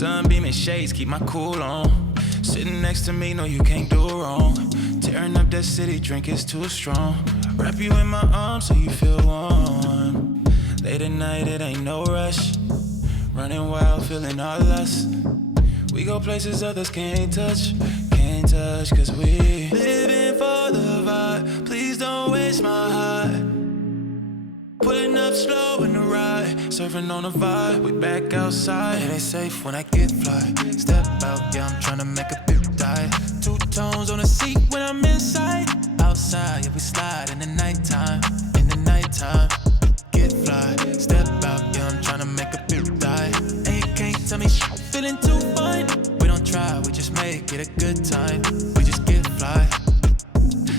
Sunbeaming shades, keep my cool on. Sitting next to me, no, you can't do wrong. Tearing up that city, drink is too strong. Wrap you in my arms so you feel warm. Late at night, it ain't no rush. Running wild, feeling all lust. We go places others can't touch, cause we living for the vibe. Please don't waste my heart. Pulling up slow in the ride, surfing on the vibe, we back outside. It ain't safe when I get fly. Step out, yeah, I'm tryna make a big die. Two tones on the seat when I'm inside. Outside, yeah, we slide in the nighttime. In the nighttime, get fly. Step out, yeah, I'm tryna make a big die. And you can't tell me shit, feeling too fine. We don't try, we just make it a good time. We just get fly.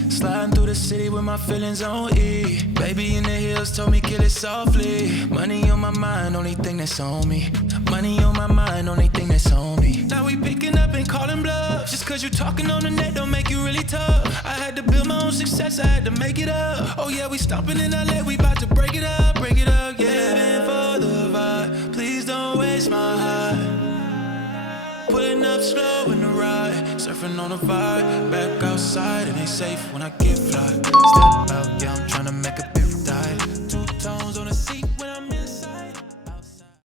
Sliding through the city with my feelings on E. Baby in the hills told me kill it softly. Money on my mind, only thing that's on me. Money on my mind, only thing that's on me. Now we picking up and calling bluffs. Just cause you talking on the net don't make you really tough. I had to build my own success, I had to make it up. Oh yeah, we stomping in LA, we about to break it up, yeah. Living for the vibe, please don't waste my heart. Pulling up slow in the ride, surfing on the vibe, back outside, it ain't safe when I get fly. Step out, yeah, I'm tryna make a big dive.